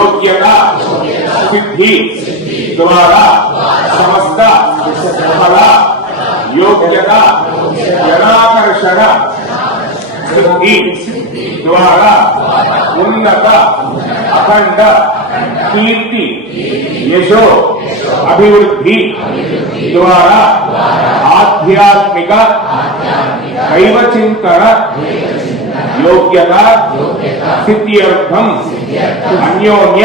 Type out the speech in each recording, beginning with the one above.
योग्यता, सिद्धि, द्वारा, समस्त, फल, योग्यता, जनाकर्षण, सिद्धि, द्वारा, उन्नत, अखंड, कीर्ति, यशो, अभिवृद्धि, द्वारा, आध्यात्मिक दैव चिंतन योग्यता सिद्ध्यर्थम అన్యోన్య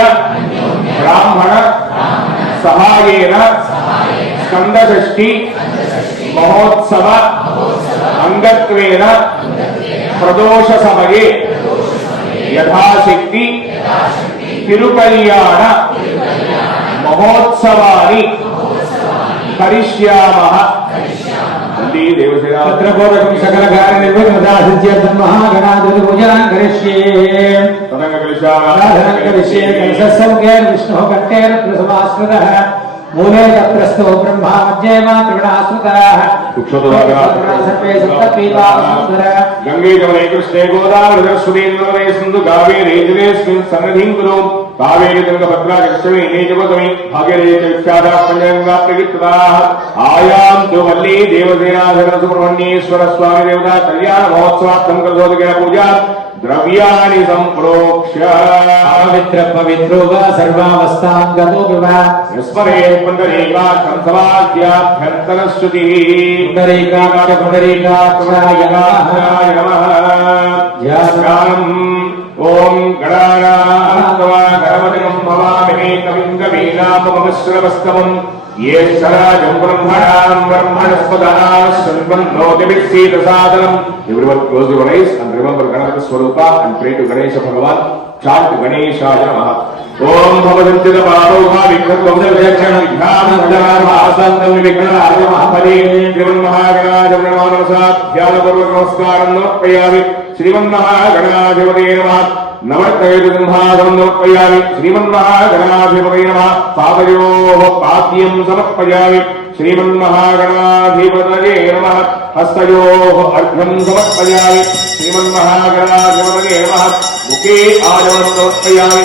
బ్రాహ్మణ సహాయేన స్కందషష్ఠి మహోత్సవ అంగత్వేన ప్రదోష సమయే యథాశక్తి తిరుకల్యాణ మహోత్సవాన్ని కరిష్యామః దేవసేన. అత్ర బోధకం సకల కార్య నిర్వహణ దాసిత్యర్థం కరిష్యే. विष्णोः कण्ठेन प्रसमास्कृतः मूले तत्रस्थो ब्रह्मा मध्ये मा त्रिगुणास्मृताः सर्वे सप्तपीतावसुन्धरः गंगे जमने कृष्णे गोदावरी सरस्वती नर्मदे सिंधु कावेरी जलेस्मिन् सन्निधिं कुरु కావేరి కనుక భద్రాకృష్ణమే నీజపదమే భాగ్యరేచ విఖ్యాత సంజయంగా ప్రకీర్తితా మళ్ళీ దేవసేనాధన సుబ్రహ్మణ్యేశ్వర స్వామి దేవత కళ్యాణ మహోత్సవార్థం కలసోదగిన పూజ ద్రవ్యాన్ని సంప్రోక్ష పవిత్ర పవిత్రో సర్వావస్థాంగతో విస్మరే పుండరీకా కంసవాద్యాభ్యంతర స్థుతి పుండరీకా పుండరీకా పురాయ ఓం గణానా నమామిహే కవిం కవీనాపమసురవస్తవం ఏ సరాజం బ్రహ్మణాం బ్రహ్మణస్పదాశ్వన్మన్నోతిభిక్షీత సాధనం ఎవరివర్ close your eyes and remember Ganapati Swaroopa and pray to Ganesha Bhagavan chat గణేశాయ నమః. to Ganesha Bhagavan. Chant Ganeshaya Namaha. ॐ भवदन्तित पादोहा विघ्नत्वं विलक्षण विघ्नानन्दनामासन्दं विघ्नराज महाफले श्रीमन्महागणाधिपतिमानसा ध्यानपूर्वक नमस्कारं समर्पयामि श्रीमन्महागणाधिपते नमः नमर्तयतु सिंहासनं समर्पयामि श्रीमन्महागणाधिपते नमः पादयोः पाद्यं समर्पयामि श्रीमन्महागणाधिपतये नमः हस्तयोः अर्घ्यं समर्पयामि श्रीमन्महागणाधिपतये नमः मुखे आजवनं समर्पयामि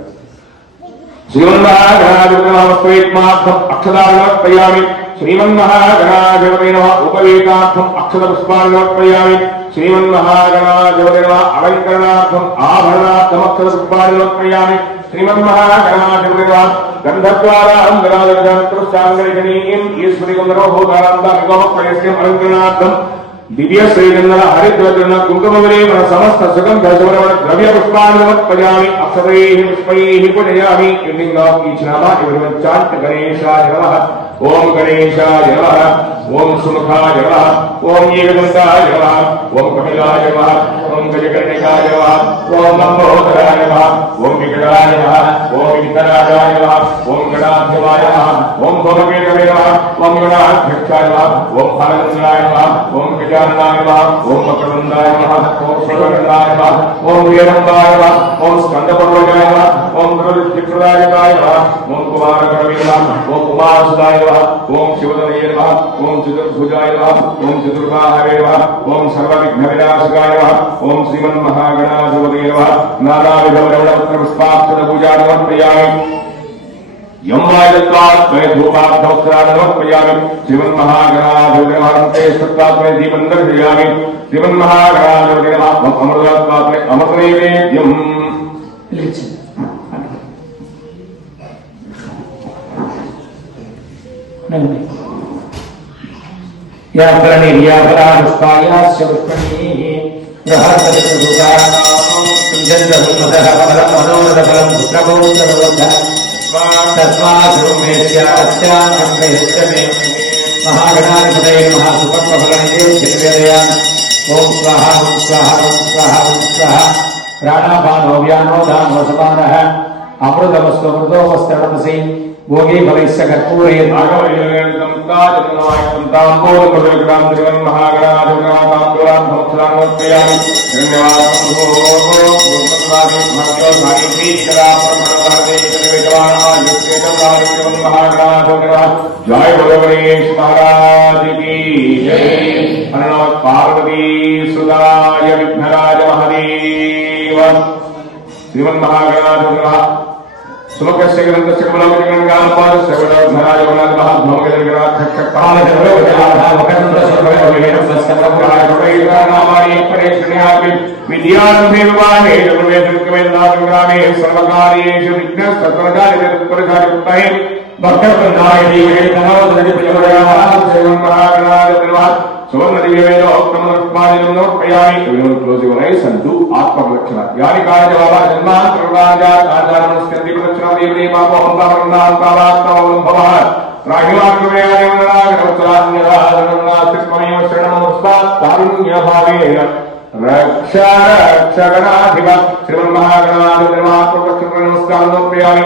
శ్రీమన్మహాగణాధిపతనామస్వైత్మార్థం అక్షదానమర్పయామి శ్రీమన్మహాగణాధిపతి నమ ఉపవేకార్థం అక్షరపుష్పాలనమర్పయామి శ్రీమన్మహాగణాధిపతి నమ అలంకరణార్థం ఆభరణార్థమక్షరపుష్పాలనమర్పయామి శ్రీమన్మహాగణాధిపతి నమ గంధద్వారాం గణాధిపతి శాంగణీం ఈశ్వరిగం నమోభూతానందాం అలంకరణార్థం దివ్య శ్రీగంధల హరిద్వద్రుణ కుంకుమవరే మన సమస్త సుఖం దశవరవణ ద్రవ్య పుష్పాలవత్పజామి అక్షరైః పుష్పై పూజయామి ఎండింగ్ ఆఫ్ ఈ నామ ఎవరి చాట్ గణేశాయ నమః ఓం గణేశాయ నమ ఓం సుముఖాయ నమ ఓం ఏడుగంగాయ నమ ఓం కపిలాయ నమ ఓం గజకర్ణికాయ నమ ఓం నంబోదరాయ నమ ఓం వికటాయ నమ ఓం వికటరాజాయ నమ ఓం గణాధ్యవాయ నమ ఓం భవకేతవే నమ ఓం గణాధ్యక్షాయ నమ ఓం ఫలగంగాయ నమ ఓం గజానాయ నమ ఓం మకరందాయ నమ ఓం శ్రవణాయ నమ ఓం వీరందాయ నమ ఓం స్కందపర్వజాయ నమ ఓం గురుచిత్రదాయకాయ నమ ఓం కుమారకరవీయ నమ ఓం కుమారసుదాయ నమ नमः। ओम शिवदनये नमः। ओम चतुर्भुजाय नमः। ओम चतुर्बाहवे नमः। ओम सर्वविघ्नविनाशकाय नमः। ओम श्रीमन्महागणाधिपतये नमः। नानाविधवरवणपत्रपुष्पाक्षरपूजा समर्पयामि यम्बाजत्वात्मयधूपार्थवस्त्राणमर्पयामि श्रीमन्महागणाधिपतिनमहन्ते नहीं। नहीं प्राणापानो व्यानो दानवसपानः अमृतमस्त्वमृतोपस्तरणमसि ஓகி பலிசகத்தூரே பாகவயம் தாஜபுனாயம் தாம்போர் முதல்கிராம் திருவன் மகாகராஜபுராம் துராம் சமுத்திராமோத்யாமி ஜாய் பகவனேஷ் மகாராஜ் கி ஜெய் பிரணவத் பார்வதி சுதாய விக்னராஜ மகாதேவ श्रीमन्महागणाधिग्रह त्रिवन् महागणाधिपतिनाथ जय बोलो गणेश महाराज की जय हनुमत पार्वती सुदाय विघ्नराज महादेव श्रीमन् महागणाधिपतिनाथ सुमकस्य ग्रन्थस्य कमलामिकरङ्गालपाद सर्वदाधनाय वनादमः धूमगलङ्गराक्षक्षकालजगलोकजाधावकरन्दस्वरभयवेणस्वस्तप्रभुराय परेशण्यापि विद्यारम्भे विवाहे जगन्वेदुर्गवेदाग्रामे सर्वकार्येषु विघ्नस्तत्वरकार्यपरिचारियुक्तये भक्तवृन्दाय देवे तनोदरि प्रियवरयाः श्रीमन्महागणाधिपतिर्वात् सुवर्णदिव्यवेदोक्तमनुष्पादिनं नोत्पयामि సువర్ణ దివ్యవేద ఉత్తమస్మాదినం సమర్పయామి Vinod close your eyes and do ఆత్మపలక్షణ యాని కార్యవాల జన్మా కరుణాజ ఆచారణ స్కంది ప్రదక్షిణ దేవదే మాపో హంతావరణాం కాలాత్మవలం భవ రాహిమాగ్రమేణాగరవత్రాన్యరాధరణాత్మయో శరణమస్మాత్ తారుణ్యభావేన రక్ష రక్షగణాధిప నమస్కారం సమర్పయామి.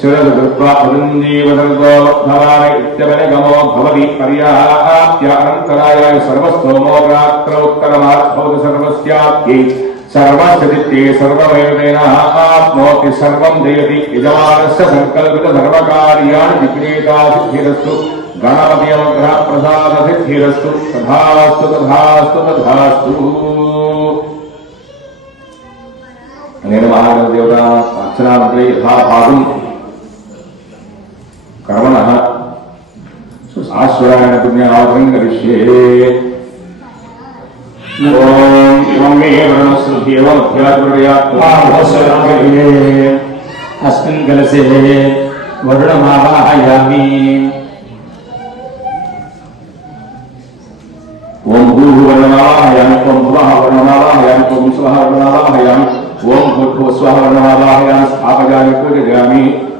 శిరసృత్వాంజీవసర్గోమో భవతి పర్యాప్త్యానంతరాయ సర్వస్తోమోగాత్రోత్తరమాత్మౌతి సర్వస్యాప్యై సర్వస్థితి సర్వమేన ఆత్మోతి సర్వం జయతి యజమానస్య సంకల్పిత సర్వకార్యాణి విక్రేతా సిద్ధిరస్సు గణపతి అనుగ్రహ ప్రసాద సిద్ధిరస్సు తథాస్తు తథాస్తు. తథాస్తు నేను మహాగణ దేవత అక్షరాంతి యథాభాగం कर्मणः। आश्वरायण पुण्यावतं करिष्ये ॐ इमं मे वर्णस्रुत्येवमध्यात्मया अस्मिन् कलशे वरुणमावाहयामि ॐ भूः वर्णमावाहयामि ॐ भुवः वर्णमावाहयामि ॐ स्वः वर्णमावाहयामि ॐ भूर्भुवः स्वः वर्णमावाहयामि स्थापयामि पूजयामि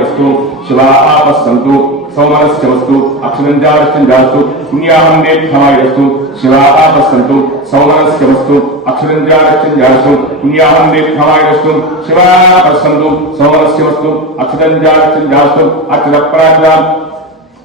వస్తు శివాపస్సంతు సౌమనశ్చవస్తు అక్షరంజారశ్చంజాస్తు పుణ్యాహందే భవాయస్తు శివాపస్సంతు సౌమనశ్చవస్తు అక్షరంజారశ్చంజాస్తు పుణ్యాహందే భవాయస్తు శివాపస్సంతు సౌమనశ్చవస్తు అక్షరంజారశ్చంజాస్తు అక్షర ప్రాజ్ఞాం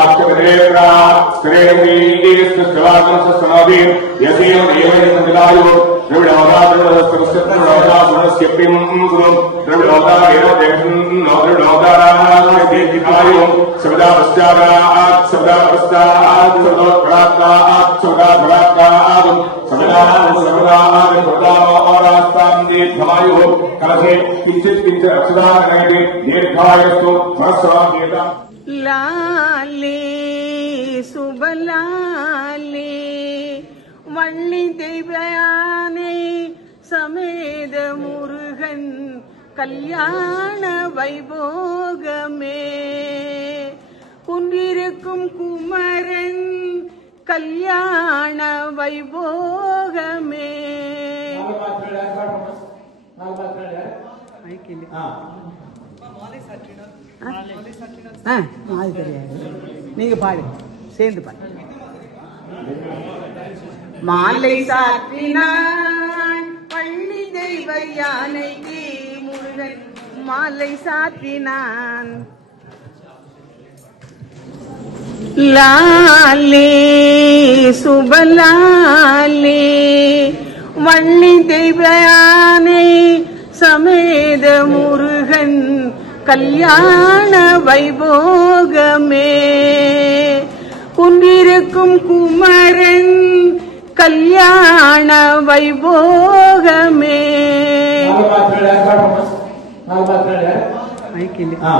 वाक्यविदेवरा श्रेयमीदेस्तु कलागुणसनोदि यदेव देवेन सञ्जलायो द्रविडोदाद्रुणस्य द्रविडोदाद्रुणस्य पिं गुरुं द्रविडोदादेव देवं नोद्रुडोदारायो सदा पश्चात् सदा पश्चात् सदा प्राप्तात् सदा प्राप्तात् सदा सदा सदा औरास्तां दीर्घमायुः कलशे किञ्चित् किञ्चित् अक्षदानयते दीर्घायस्तु सहस्रां கல்யாண வைபோகமே. குன்றிருக்கும் குமரன் கல்யாண வைபோகமே. அது தெரியாது. நீங்க பாடு. சேர்ந்து பாடு. மாலை சாற்றினான் பள்ளி தெய்வ யானைக்கு முருகன் மாலை சாற்றினான் லாலே சுபலாலே வள்ளி தெய்வயானை சமேத முருகன் கல்யாண வைபோகமே. குன்றிருக்கும் குமரன் கல்யாண வைபோகமே. நாலு மாத்திரை ஏற்பாடு பண்ணு. நாலு மாத்திரை மைக்கில் ஆ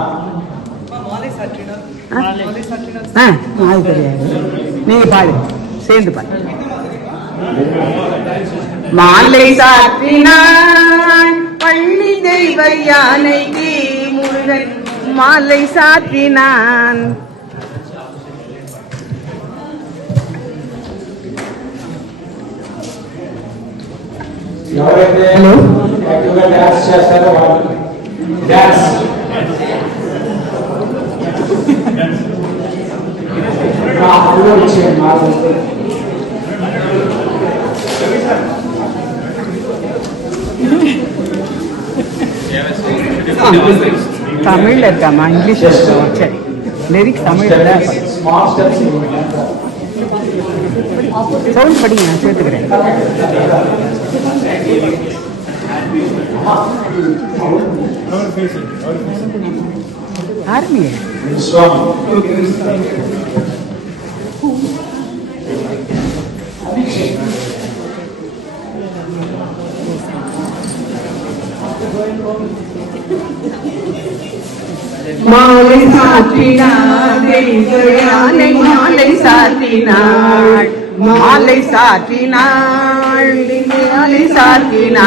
ஆ அது தெரியாது நீங்க பாடு சேர்ந்து பாடு மாலை சாற்றினான் பள்ளி தெய்வ யானைக்கு முருகன் மாலை சாற்றினான் ఎవరైతే యాక్టివ్గా డాన్స్ చేస్తారో వాళ్ళు Yes. Ah, I'm going to chair my தமிழ்ல இருக்காமா இங்கிலீஷ் சரி லிரிக்ஸ் தமிழ்ல சவுண்ட் படிங்க நான் சேர்த்துக்கிறேன் Army. Strong. माले साथीना देवयाने माले साथीना माले साथीना माले साथीना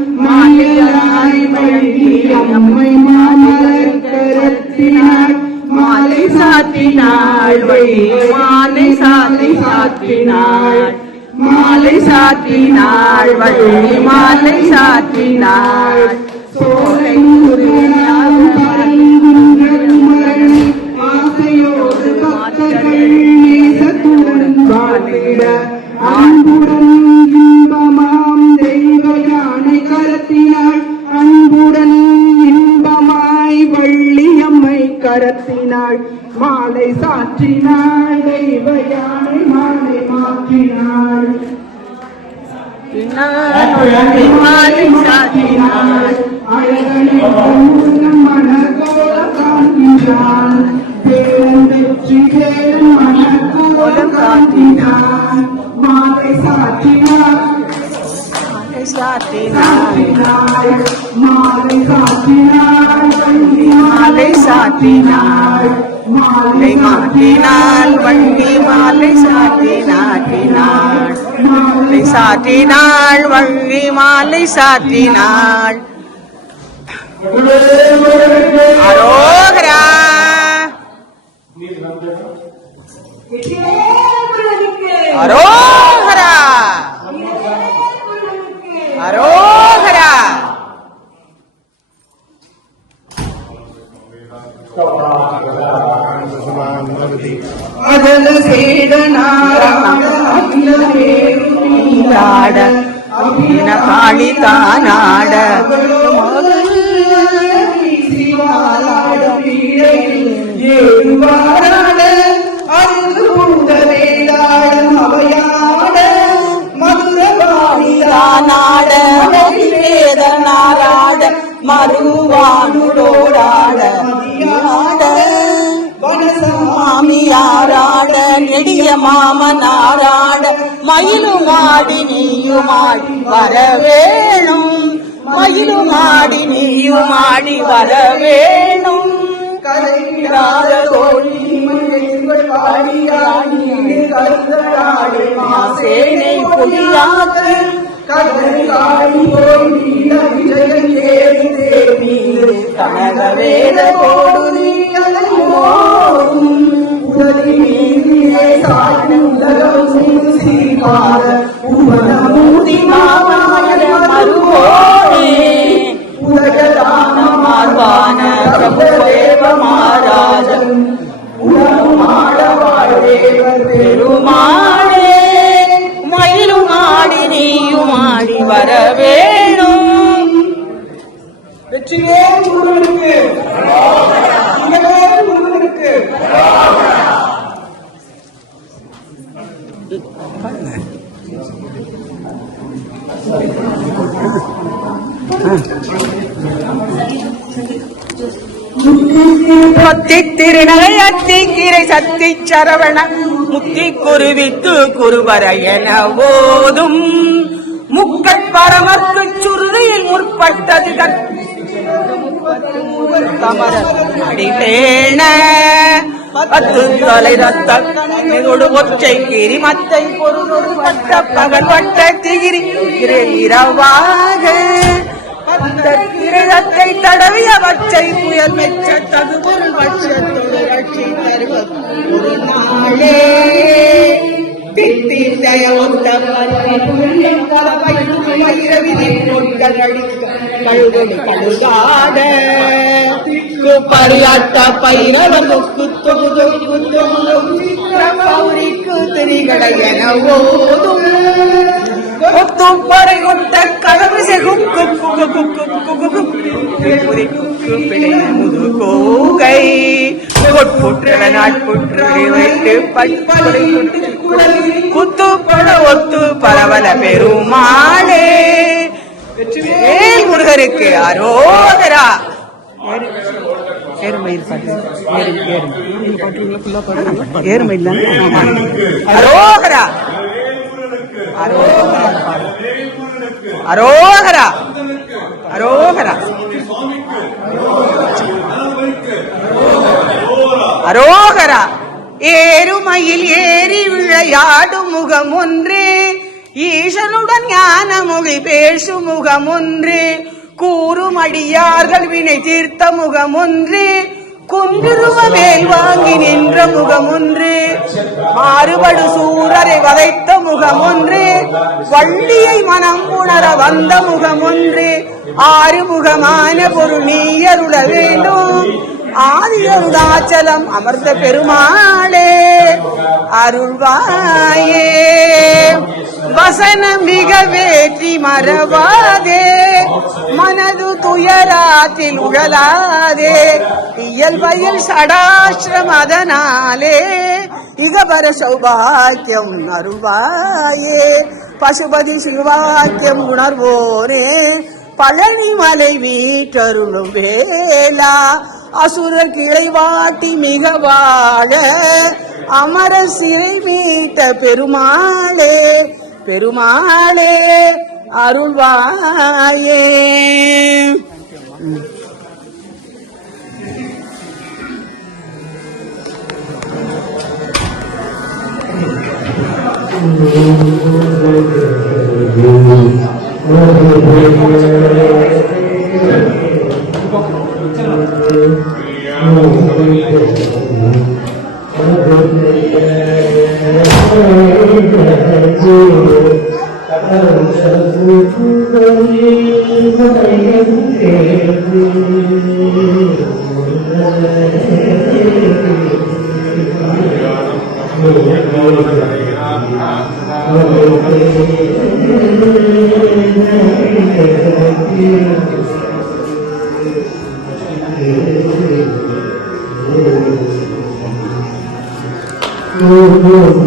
சாற்றினாள் யானை மாலை அம்மை மாலை கரத்தினாள் மாலை சாத்தினாள் மாலை சாலை சாத்தினாள். மாலை சாத்தினாள் வள்ளி மாலை சாத்தினாள். சோலை மாலை காண்கின்றான் மாலை சாற்றினாள் மாலை சாற்றினாள் மாலை சாற்றினாள் மாலை சாற்றினாள் மாலை மாற்றினாள் வண்டி மாலை சாற்றினாட்டினாள் மாலை சாற்றினாள் வள்ளி மாலை சாற்றினாள் அரோகரா அரோகரா அதல சேடனாராட அபின காளி தானாட. ஏறுவாராட அருள் பூந்த வேளாளம் அவையாட மறுவானுடோடாட மாமியாராட நெடிய மாமனாராட மயிலுமாடி நீயுமாடி வரவேணும் மயிலுமாடி நீயுமாடி வரவேணும் கலைவிடாத தோழி சேனை பொடியாக்கு கனக வேத கோடு அத்தி கீரை சத்தி சரவண முத்தி குருவித்து குருவர என ஓதும். முக்கள் பரமக்கு சுருதியில் முற்பட்டது கற்- அடிவேண பத்து தொலை ரத்தோடு ஒற்றை கிரி மத்தை பொருள் பட்ட பகல் வட்ட திகிரி. இரவாக அந்த கிரீடத்தை தடவிய வச்சை புயல் மெச்ச தகு பொருள் ரட்சி தருவது ஒரு நாளே பரியாட்ட பைரவ தொக்கு தொகு என ஓதும். கொத்தும் குக்கு குக்கு குக்கு பிழை முது கோகை கொட்புற்ற நாட்புற்று பட்படை குத்து பட ஒத்து பரவல பெருமாளே முருகருக்கு அரோகரா ஏறுமயில் பாட்டு. ஏறுமயில் அரோகரா. அரோகரா. அரோகரா. அரோகரா. ஏறுமையில் ஏறி விளையாடும் முகம் ஒன்று ஈசனுடன் ஞான மொழி பேசும் முகம் ஒன்று கூறும் அடியார்கள் வினை தீர்த்த முகம் ஒன்று குன்றுருவ மேல் வாங்கி நின்ற முகம் ஒன்று மாறுபடு சூரரை வதைத்த முகம் ஒன்று வள்ளியை மனம் உணர வந்த முகம் ஒன்று ஆறுமுகமான பொருள் நீ அருள வேண்டும். ஆதியருடாச்சலம் அமர்ந்த பெருமாளே அருள்வாயே. வசனம் மிக வேற்றி மறவாதே மனது துயராத்தில் உழலாதே. இயல்பையில் சடாசிரம் அதனாலே இகபர சௌபாக்கியம் அருள்வாயே. பசுபதி சிவாக்கியம் உணர்வோரே பழனி மலை வீட்டருளும் வேலா அசுரர் கிளைவாட்டி மிக வாழ அமர சிறை மீட்ட பெருமாளே பெருமாளே அருள்வாயே Oh,